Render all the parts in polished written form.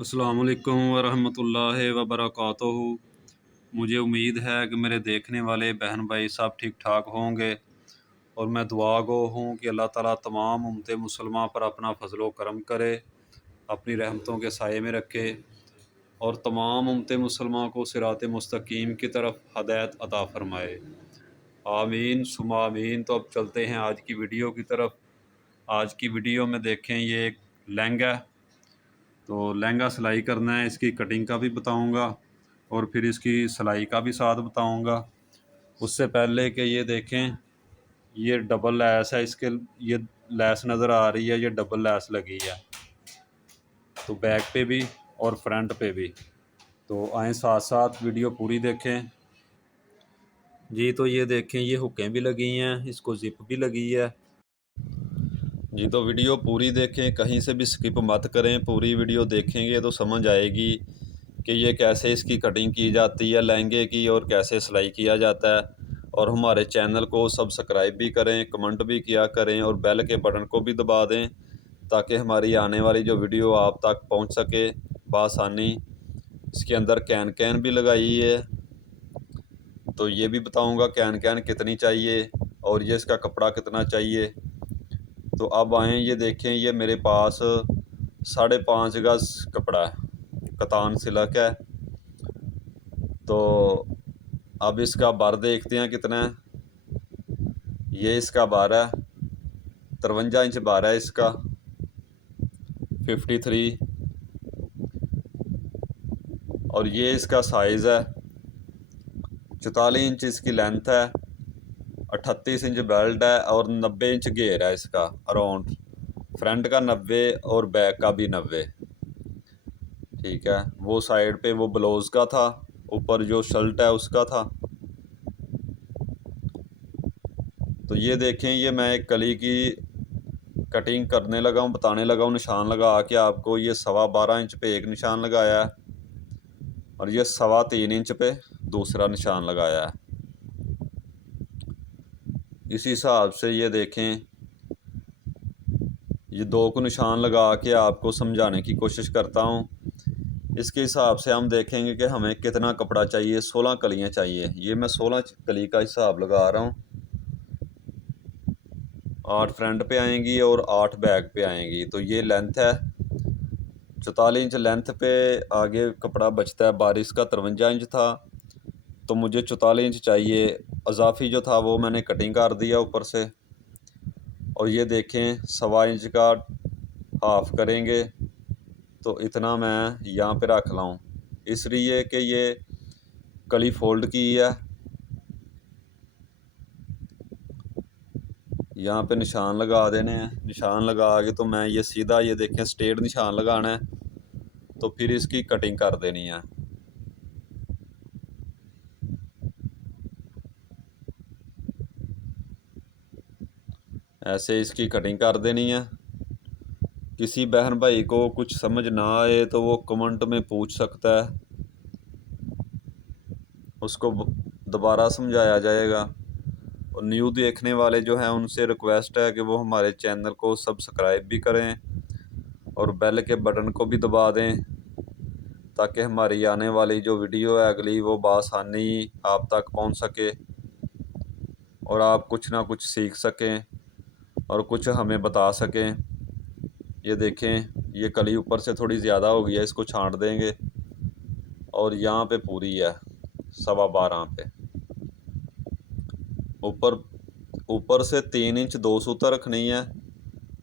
अस्सलामुअलैकुम वरहमतुल्लाहि वबरकातुहू। मुझे उम्मीद है कि मेरे देखने वाले बहन भाई सब ठीक ठाक होंगे, और मैं दुआ गो हूँ कि अल्लाह ताला तमाम उम्मत मुसलमान पर अपना फजलो करम करे, अपनी रहमतों के साये में रखे, और तमाम उम्मत मुसलमान को सिरात मुस्तकीम की तरफ हदायत अता फ़रमाए। आमीन सुमा आमीन। तो अब चलते हैं आज की वीडियो की तरफ। आज की वीडियो में देखें, ये एक लहंगा, तो लहंगा सिलाई करना है, इसकी कटिंग का भी बताऊंगा और फिर इसकी सिलाई का भी साथ बताऊंगा। उससे पहले कि ये देखें, ये डबल लैस है, इसके ये लैस नज़र आ रही है, ये डबल लैस लगी है, तो बैक पे भी और फ्रंट पे भी। तो आए साथ साथ वीडियो पूरी देखें जी। तो ये देखें, ये हुकें भी लगी हैं, इसको ज़िप भी लगी है जी। तो वीडियो पूरी देखें, कहीं से भी स्किप मत करें, पूरी वीडियो देखेंगे तो समझ आएगी कि ये कैसे इसकी कटिंग की जाती है लहंगे की, और कैसे सिलाई किया जाता है। और हमारे चैनल को सब्सक्राइब भी करें, कमेंट भी किया करें, और बेल के बटन को भी दबा दें ताकि हमारी आने वाली जो वीडियो आप तक पहुंच सके बआसानी। इसके अंदर कैन कैन भी लगाई है, तो ये भी बताऊंगा कैन कैन कितनी चाहिए और ये इसका कपड़ा कितना चाहिए। तो अब आएँ, ये देखें, ये मेरे पास 5.5 गज कपड़ा है, कतान सिलक है। तो अब इसका बार देखते हैं कितना है। ये इसका बार है 53 इंच, बार है इसका 53। और ये इसका साइज़ है 44 इंच, इसकी लेंथ है 38 इंच बेल्ट है, और 90 इंच घेर है इसका अराउंड। फ्रंट का 90 और बैक का भी 90। ठीक है, वो साइड पे वो ब्लाउज़ का था, ऊपर जो शर्ट है उसका था। तो ये देखें, ये मैं एक कली की कटिंग करने लगा हूँ, बताने लगा हूँ निशान लगा के आपको। ये 12.25 इंच पे एक निशान लगाया है, और ये 3.25 इंच पे दूसरा निशान लगाया है। इसी हिसाब से ये देखें, ये दो को निशान लगा के आपको समझाने की कोशिश करता हूँ। इसके हिसाब से हम देखेंगे कि हमें कितना कपड़ा चाहिए। 16 कलियाँ चाहिए, ये मैं 16 कली का हिसाब लगा रहा हूँ। 8 फ्रंट पे आएंगी और 8 बैक पे आएंगी। तो ये लेंथ है 44 इंच लेंथ पे। आगे कपड़ा बचता है, बारिश का 53 इंच था, तो मुझे 44 इंच चाहिए। अजाफी जो था वो मैंने कटिंग कर दिया ऊपर से। और ये देखें, 1.25 इंच का हाफ करेंगे, तो इतना मैं यहाँ पे रख लाऊँ, इसलिए कि ये कली फोल्ड की है। यहाँ पे निशान लगा देने हैं, निशान लगा के तो मैं ये सीधा, ये देखें, स्ट्रेट निशान लगाना है, तो फिर इसकी कटिंग कर देनी है। ऐसे इसकी कटिंग कर देनी है। किसी बहन भाई को कुछ समझ ना आए तो वो कमेंट में पूछ सकता है, उसको दोबारा समझाया जाएगा। और न्यू देखने वाले जो हैं उनसे रिक्वेस्ट है कि वो हमारे चैनल को सब्सक्राइब भी करें और बेल के बटन को भी दबा दें, ताकि हमारी आने वाली जो वीडियो है अगली, वो बआसानी आप तक पहुंच सके, और आप कुछ ना कुछ सीख सकें और कुछ हमें बता सकें। ये देखें, ये कली ऊपर से थोड़ी ज़्यादा हो गई है, इसको छांट देंगे। और यहाँ पे पूरी है 12.25 पे। ऊपर ऊपर से 3 इंच 2 सूतर रखनी है,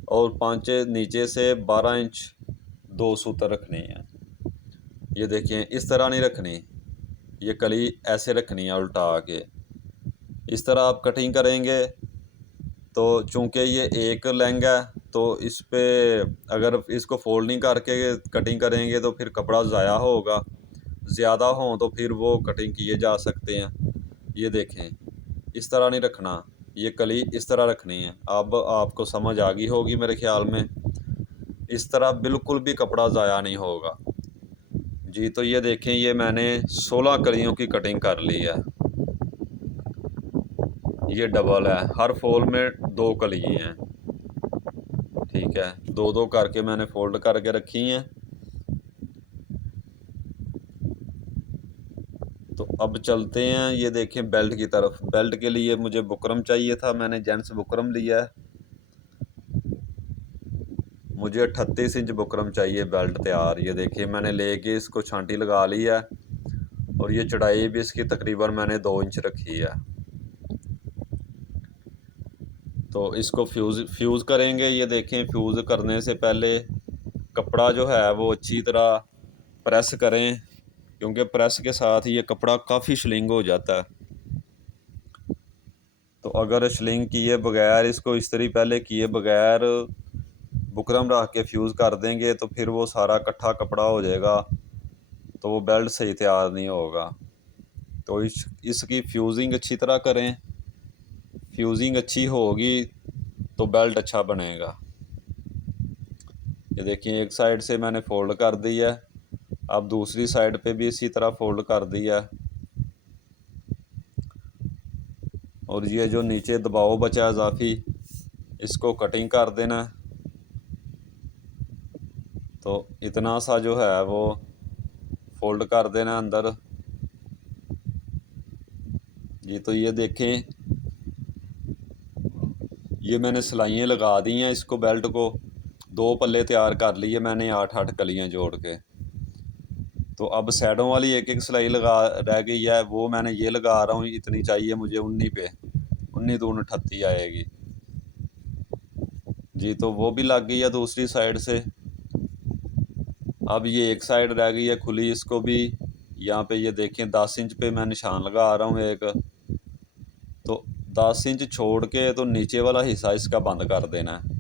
और 5 नीचे से 12 इंच 2 सूतर रखनी है। ये देखिए, इस तरह नहीं रखनी, ये कली ऐसे रखनी है उल्टा के। इस तरह आप कटिंग करेंगे तो चूँकि ये एक लहंगा है, तो इस पे अगर इसको फोल्ड नहीं करके कटिंग करेंगे तो फिर कपड़ा ज़ाया होगा। ज़्यादा हो तो फिर वो कटिंग किए जा सकते हैं। ये देखें, इस तरह नहीं रखना, ये कली इस तरह रखनी है। अब आपको समझ आ गई होगी मेरे ख्याल में। इस तरह बिल्कुल भी कपड़ा ज़ाया नहीं होगा जी। तो ये देखें, ये मैंने 16 कलियों की कटिंग कर ली है। ये डबल है, हर फोल में 2 कली हैं। ठीक है, 2-2 करके मैंने फोल्ड करके रखी हैं। अब चलते हैं, ये देखें बेल्ट की तरफ। बेल्ट के लिए मुझे बुकरम चाहिए था, मैंने जेंट्स बुकरम लिया है। मुझे 38 इंच बुकरम चाहिए बेल्ट तैयार। ये देखिए मैंने लेके इसको छांटी लगा ली है, और ये चढ़ाई भी इसकी तकरीबन मैंने 2 इंच रखी है। तो इसको फ्यूज़ करेंगे। ये देखें, फ्यूज़ करने से पहले कपड़ा जो है वो अच्छी तरह प्रेस करें, क्योंकि प्रेस के साथ ये कपड़ा काफ़ी श्लिंग हो जाता है। तो अगर श्लिंग किए बगैर, इसको इस्त्री पहले किए बगैर बुकरम रख के फ्यूज़ कर देंगे तो फिर वो सारा इकट्ठा कपड़ा हो जाएगा, तो वो बेल्ट सही तैयार नहीं होगा। तो इसकी फ्यूज़िंग अच्छी तरह करें। फ्यूज़िंग अच्छी होगी तो बेल्ट अच्छा बनेगा। ये देखिए एक साइड से मैंने फ़ोल्ड कर दी है, अब दूसरी साइड पे भी इसी तरह फ़ोल्ड कर दिया है। और ये जो नीचे दबाव बचा इजाफी, इसको कटिंग कर देना। तो इतना सा जो है वो फोल्ड कर देना अंदर। जी तो ये देखें, ये मैंने सिलाइयाँ लगा दी हैं। इसको बेल्ट को 2 पल्ले तैयार कर लिए मैंने 8-8 कलियाँ जोड़ के। तो अब साइडों वाली एक एक सिलाई लगा रह गई है, वो मैंने ये लगा रहा हूँ। इतनी चाहिए मुझे 19 पे, 19 दूनी 38 आएगी। जी तो वो भी लग गई है दूसरी साइड से। अब ये एक साइड रह गई है खुली, इसको भी यहाँ पे ये देखें 10 इंच पे मैं निशान लगा रहा हूँ एक। तो 10 इंच छोड़ के तो नीचे वाला हिस्सा इसका बंद कर देना है।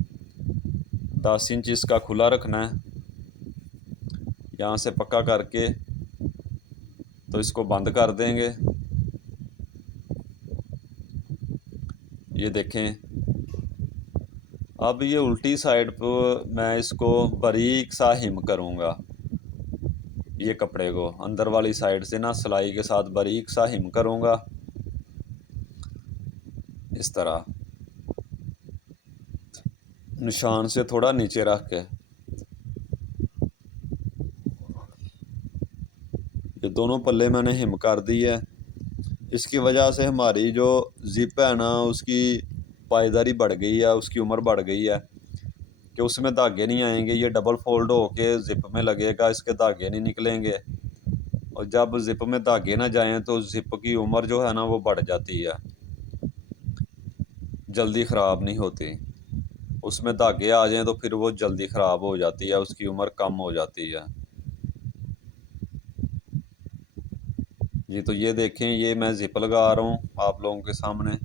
10 इंच इसका खुला रखना है, यहाँ से पक्का करके तो इसको बंद कर देंगे। ये देखें, अब ये उल्टी साइड पर मैं इसको बारीक सा हिम करूँगा। ये कपड़े को अंदर वाली साइड से ना सिलाई के साथ बारीक सा हिम करूँगा, इस तरह निशान से थोड़ा नीचे रख के। ये दोनों पल्ले मैंने हिम कर दी है। इसकी वजह से हमारी जो ज़िप है ना, उसकी पायदारी बढ़ गई है, उसकी उम्र बढ़ गई है कि उसमें धागे नहीं आएंगे। ये डबल फोल्ड होके ज़िप में लगेगा, इसके धागे नहीं निकलेंगे। और जब ज़िप में धागे ना जाएं तो ज़िप की उम्र जो है ना वो बढ़ जाती है, जल्दी ख़राब नहीं होती। उसमें धागे आ जाएं तो फिर वो जल्दी ख़राब हो जाती है, उसकी उम्र कम हो जाती है। जी तो ये देखें, ये मैं ज़िप लगा रहा हूँ आप लोगों के सामने।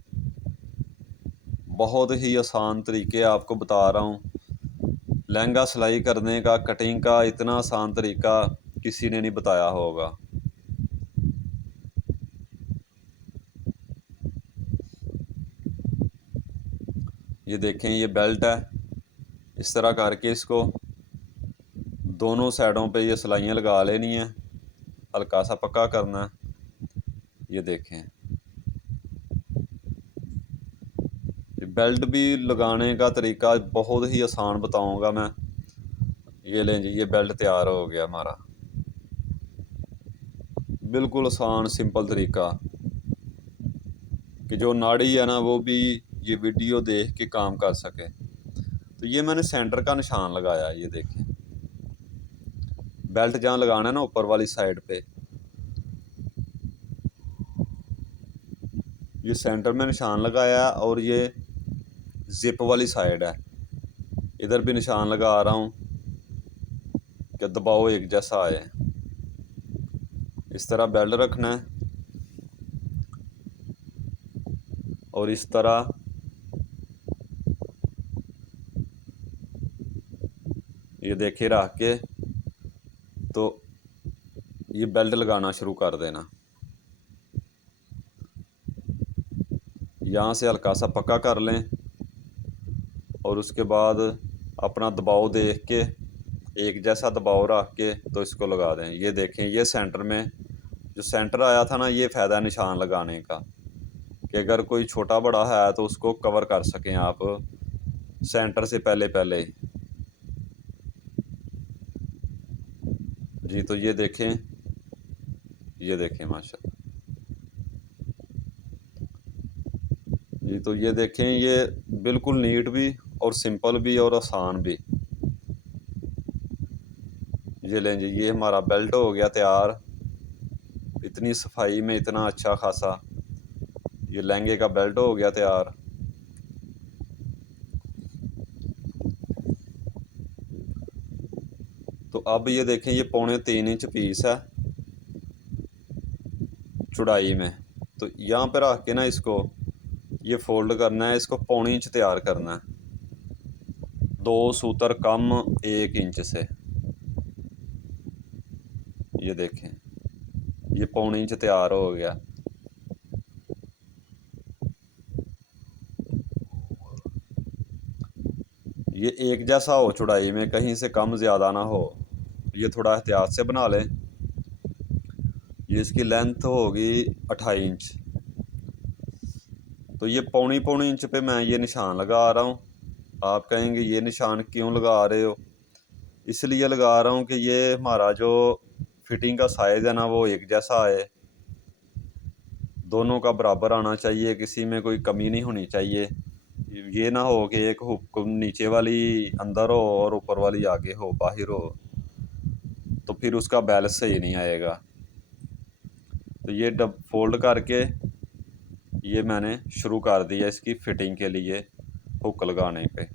बहुत ही आसान तरीके आपको बता रहा हूँ। लहंगा सिलाई करने का, कटिंग का इतना आसान तरीका किसी ने नहीं बताया होगा। ये देखें, ये बेल्ट है। इस तरह करके इसको दोनों साइडों पे ये सिलाइयाँ लगा लेनी है, हल्का सा पक्का करना है। ये देखें, ये बेल्ट भी लगाने का तरीका बहुत ही आसान बताऊंगा मैं। ये लें जी, ये बेल्ट तैयार हो गया हमारा। बिल्कुल आसान सिंपल तरीका कि जो नाड़ी है ना वो भी ये वीडियो देख के काम कर सके। तो ये मैंने सेंटर का निशान लगाया। ये देखें, बेल्ट जहाँ लगाना है ना ऊपर वाली साइड पे, ये सेंटर में निशान लगाया। और ये जिप वाली साइड है, इधर भी निशान लगा रहा हूँ कि दबाव एक जैसा आए। इस तरह बेल्ट रखना है, और इस तरह ये देखे रख के तो ये बेल्ट लगाना शुरू कर देना। यहाँ से हल्का सा पक्का कर लें, और उसके बाद अपना दबाव देख के एक जैसा दबाव रख के तो इसको लगा दें। ये देखें, ये सेंटर में जो सेंटर आया था ना, ये फ़ायदा निशान लगाने का कि अगर कोई छोटा बड़ा है तो उसको कवर कर सकें आप सेंटर से पहले पहले। जी तो ये देखें, ये देखें माशाल्लाह। जी। तो ये देखें, ये बिल्कुल नीट भी और सिंपल भी और आसान भी। ये लें जी, ये हमारा बेल्ट हो गया तैयार। इतनी सफाई में इतना अच्छा खासा ये लहंगे का बेल्ट हो गया तैयार। तो अब ये देखें, ये 3.25 इंच पीस है चौड़ाई में। तो यहाँ पे रख के ना इसको ये फोल्ड करना है, इसको 1.25 इंच तैयार करना है, 2 सूतर कम 1 इंच से। ये देखें, ये 1.25 इंच तैयार हो गया। ये एक जैसा हो चौड़ाई में, कहीं से कम ज़्यादा ना हो। ये थोड़ा एहतियात से बना लें। ये इसकी लेंथ होगी 28 इंच। तो ये पौनी इंच पे मैं ये निशान लगा रहा हूँ। आप कहेंगे ये निशान क्यों लगा रहे हो? इसलिए लगा रहा हूँ कि ये हमारा जो फिटिंग का साइज़ है ना, वो एक जैसा आए, दोनों का बराबर आना चाहिए, किसी में कोई कमी नहीं होनी चाहिए। ये ना हो कि एक हुक नीचे वाली अंदर हो और ऊपर वाली आगे हो, बाहर हो, तो फिर उसका बैलेंस सही नहीं आएगा। तो ये डब फोल्ड करके ये मैंने शुरू कर दिया इसकी फिटिंग के लिए हुक लगाने पे।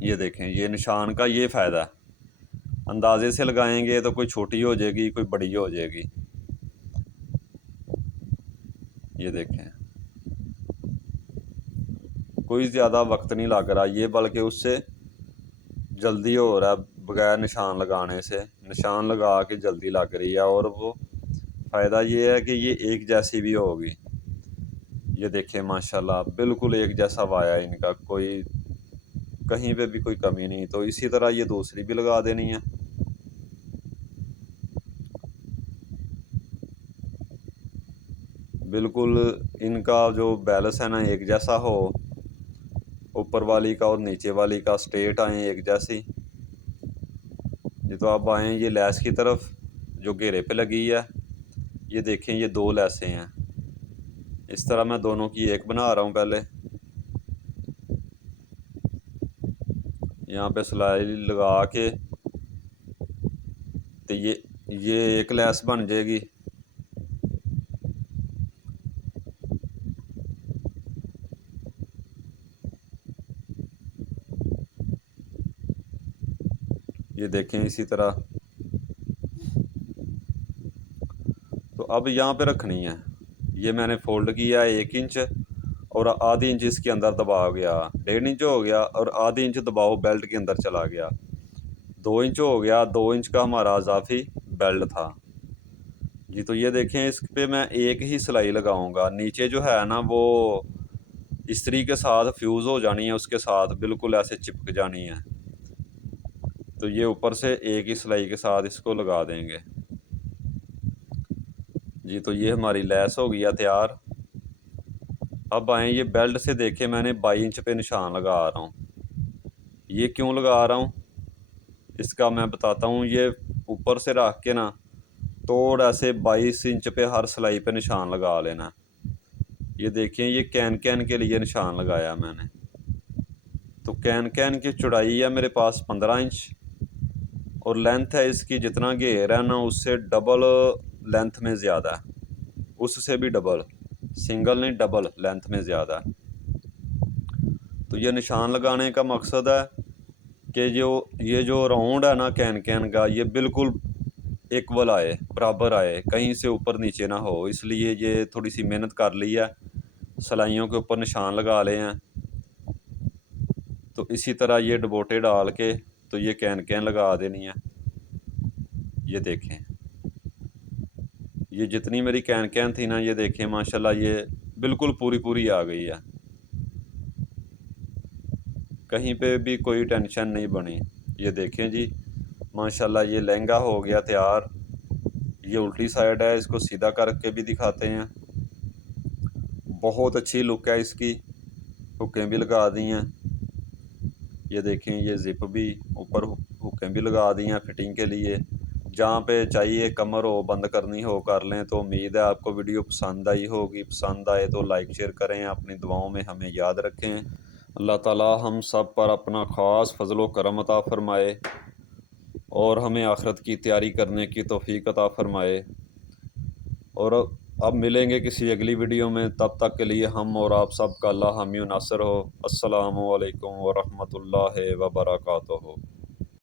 ये देखें, ये निशान का ये फ़ायदा है। अंदाजे से लगाएंगे तो कोई छोटी हो जाएगी, कोई बड़ी हो जाएगी। ये देखें, कोई ज़्यादा वक्त नहीं लग रहा ये, बल्कि उससे जल्दी हो रहा है बगैर निशान लगाने से। निशान लगा के जल्दी लग रही है, और वो फ़ायदा ये है कि ये एक जैसी भी होगी। ये देखें, माशाल्लाह बिल्कुल एक जैसा वाया है इनका, कोई कहीं पे भी कोई कमी नहीं। तो इसी तरह ये दूसरी भी लगा देनी है। बिल्कुल इनका जो बैलेंस है ना, एक जैसा हो, ऊपर वाली का और नीचे वाली का स्ट्रेट आए एक जैसी। ये तो अब आए ये लैस की तरफ जो घेरे पे लगी है। ये देखें, ये 2 लैसें हैं। इस तरह मैं दोनों की एक बना रहा हूँ पहले। यहाँ पे सिलाई लगा के तो ये एक लैस बन जाएगी। ये देखें, इसी तरह। तो अब यहाँ पे रखनी है। ये मैंने फोल्ड किया 1 इंच, और आधी इंच इसके अंदर दबाव गया, 1.5 इंच हो गया, और आधी इंच दबाव बेल्ट के अंदर चला गया, 2 इंच हो गया। 2 इंच का हमारा इजाफी बेल्ट था जी। तो ये देखें, इस पे मैं एक ही सिलाई लगाऊंगा। नीचे जो है ना, वो इस्त्री के साथ फ्यूज़ हो जानी है, उसके साथ बिल्कुल ऐसे चिपक जानी है। तो ये ऊपर से एक ही सिलाई के साथ इसको लगा देंगे जी। तो ये हमारी लैस हो गई है तैयार। अब आए ये बेल्ट से, देखें मैंने 22 इंच पे निशान लगा रहा हूँ। ये क्यों लगा रहा हूँ इसका मैं बताता हूँ। ये ऊपर से रख के ना थोड़ा से 22 इंच पे हर सिलाई पे निशान लगा लेना। ये देखिए, ये कैन कैन के लिए निशान लगाया मैंने। तो कैन कैन की चौड़ाई है मेरे पास 15 इंच, और लेंथ है इसकी, जितना घेर है ना उससे डबल लेंथ में ज़्यादा है, उससे भी डबल, सिंगल नहीं डबल लेंथ में ज़्यादा है। तो ये निशान लगाने का मकसद है कि ये जो राउंड है ना कैन कैन का, ये बिल्कुल इक्वल आए, बराबर आए, कहीं से ऊपर नीचे ना हो। इसलिए ये थोड़ी सी मेहनत कर ली है, सिलाइयों के ऊपर निशान लगा ले हैं। तो इसी तरह ये डबोटे डाल के तो ये कैन कैन लगा देनी है। ये देखें, ये जितनी मेरी कैन कैन थी ना, ये देखें माशाल्लाह ये बिल्कुल पूरी पूरी आ गई है, कहीं पे भी कोई टेंशन नहीं बनी। ये देखें जी, माशाल्लाह ये लहंगा हो गया तैयार। ये उल्टी साइड है, इसको सीधा करके भी दिखाते हैं। बहुत अच्छी लुक है इसकी, हुकें भी लगा दी हैं। ये देखें, ये ज़िप भी ऊपर हुकें भी लगा दी हैं फिटिंग के लिए। जहाँ पे चाहिए कमर हो बंद करनी हो कर लें। तो उम्मीद है आपको वीडियो पसंद आई होगी। पसंद आए तो लाइक शेयर करें, अपनी दुआओं में हमें याद रखें। अल्लाह ताला हम सब पर अपना ख़ास फजलो करम अता फ़रमाए और हमें आखिरत की तैयारी करने की तौफीक अता फ़रमाए। और अब मिलेंगे किसी अगली वीडियो में, तब तक के लिए हम और आप सब का अल्लाह हामी नासर हो। अस्सलामु अलैकुम व रहमतुल्लाहि व बरकातुहू।